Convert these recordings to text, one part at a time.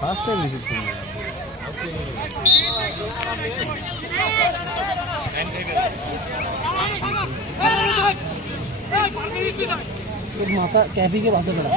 First time receive করলাম। মাথা ক্যাফিকে বাঁচাতে পারে।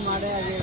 मारे आगे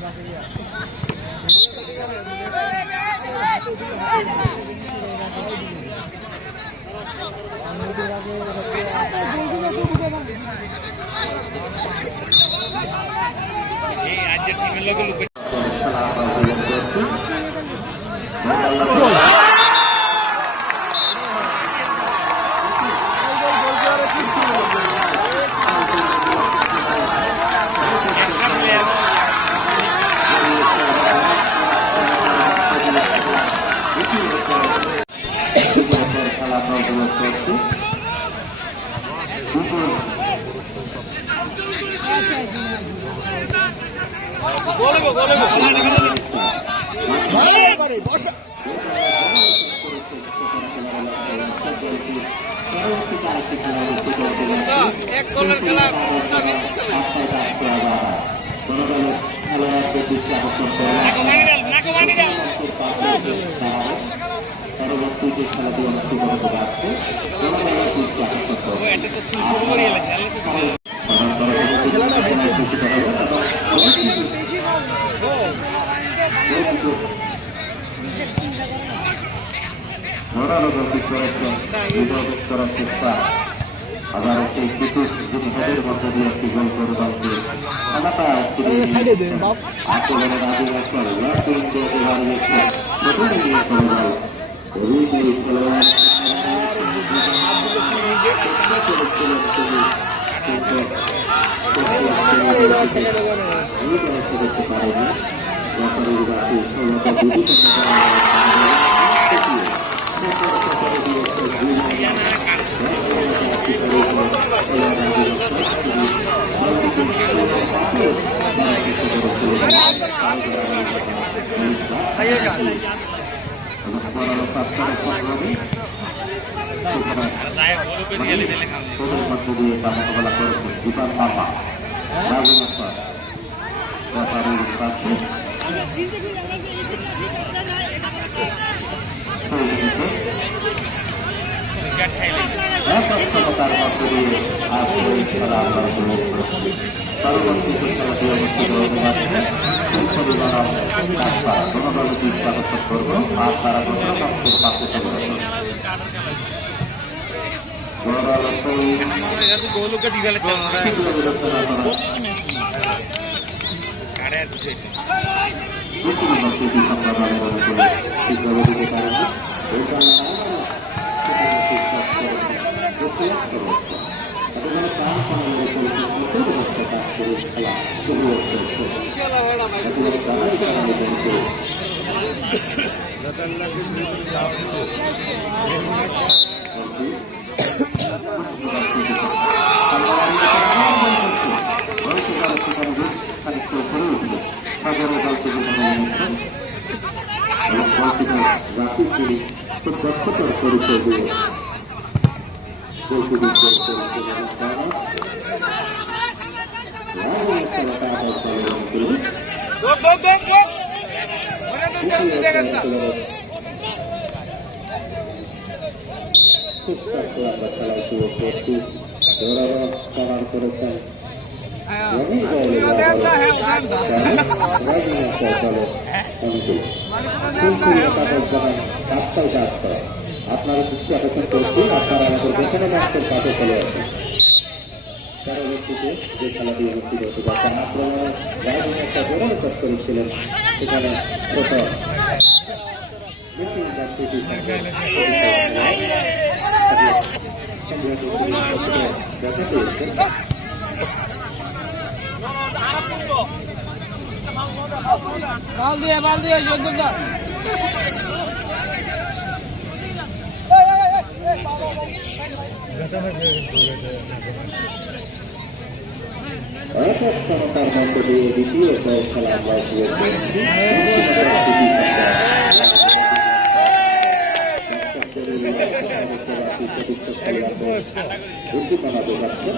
আবার এই কুতুব যিনি হেডের মধ্যে দিয়ে একটি গোল করে দলকে সাইডে দেন বাপ আক্রমণের আগে করে লাস্ট ইন্ডিয়া এবার দেখছে প্রথম ইন্ডিয়া করে দল রুই খেলোয়াড় আপনারা দৃষ্টি আকর্ষণ করছি আপনারা আমাদের পেছনে মাঠের কাছে চলে আসেন পরবর্তীতে যে খেলাটি অনুষ্ঠিত হতে যাচ্ছে আক্রমণে রাজনীতি একটা বড় রেকর্ড করেছিলেন সেখানে প্রথম বাল দিয়ে যোদ্ধা অসক্ষমতার মধ্য দিয়ে দ্বিতীয় খেলা আমরা উদ্দীপনা দেখাচ্ছেন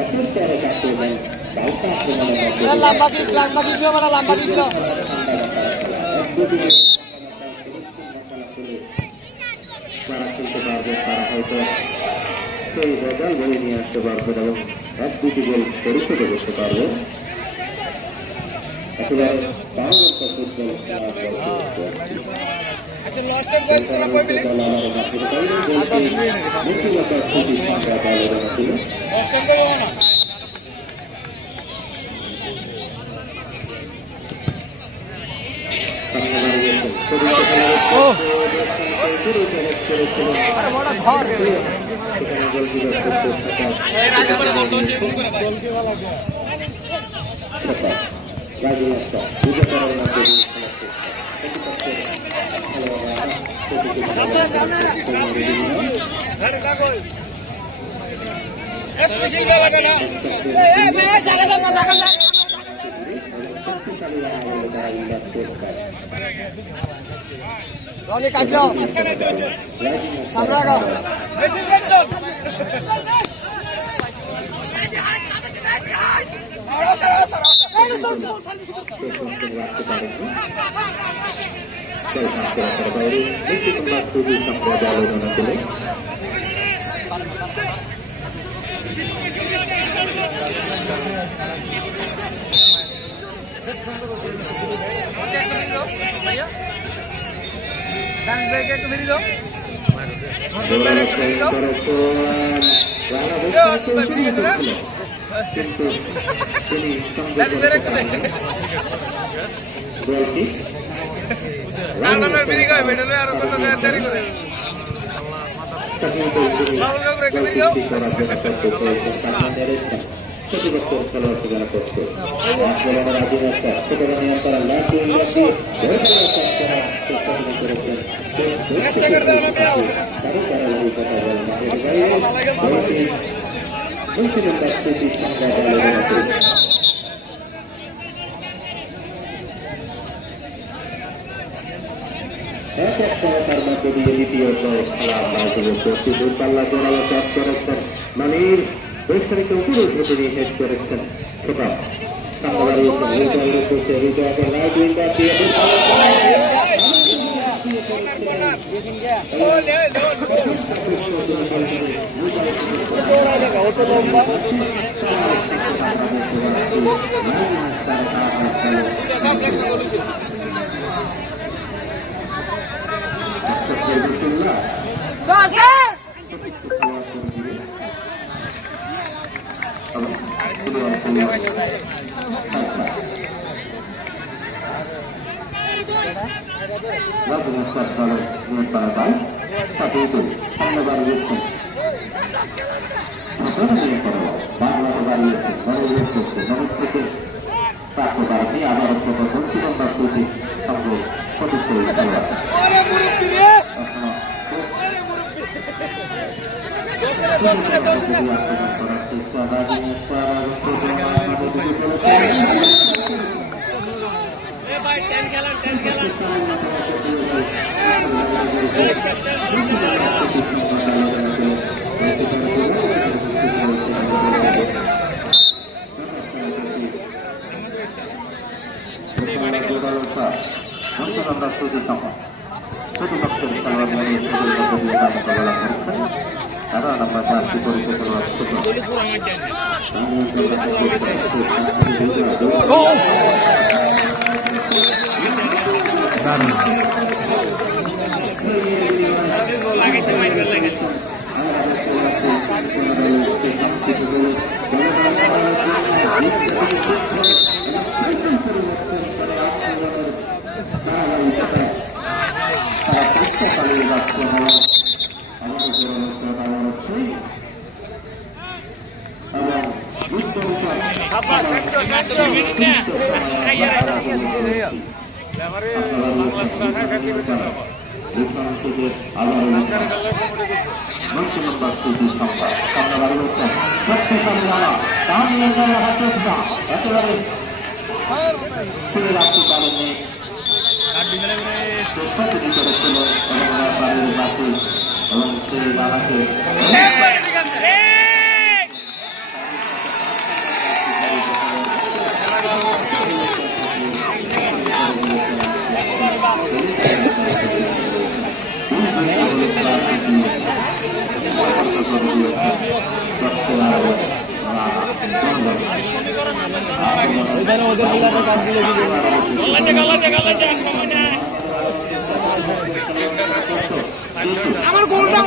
এখন পরে কাছে যারা খেলতে পারবে তারা হয়তো সেই রেজাল্ট বলে নিয়ে আসতে পারবেন এবং 1-2টি গোল পরিশোধ করতে পারবেন। একেবারে পারদর্শী ফুটবল কাটলো সামনে রাখো কিন্তু তিনি প্রতিপক্ষের খেলোয়াড় ঠিকানা করছে তার মধ্যে দিয়ে দ্বিতীয় খেলা দূরপাল্লা জোরালো চাপ করেছেন মানির বেশ খানিকটা উপরে উঠে তিনি হেড করেছেন ছোটা এখান থেকে আবারও নতুন নম্বর সুযোগ সংবাদ সামনে বাড়ি হচ্ছে সবচেয়ে সামনে যাওয়া তাহলে হাতে একেবারে ফিরে রাখতে পারেননি চেষ্টা তিনি করেছিল এবং বাড়ির বাকি এবং সেই দাঁড়াকে ওদের প্লেয়াররা কাট দিলে আমার গোলটা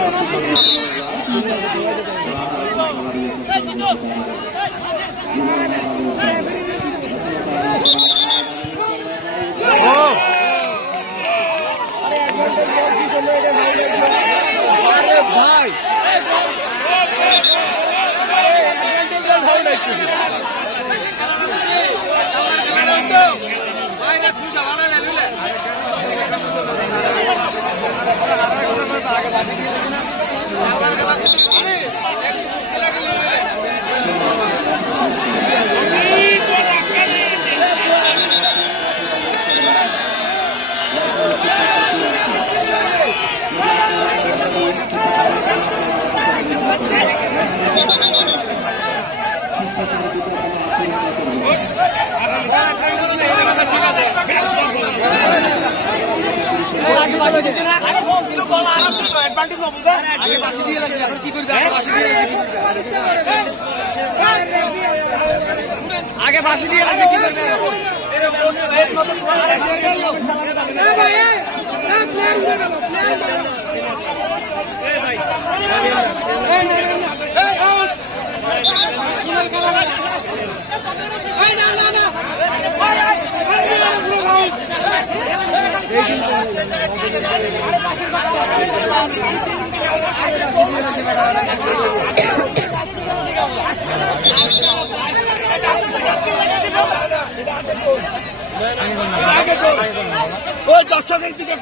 ভাই আগে ফাঁসি দিয়ে আছে কি করবে ওই দর্শকের দিকে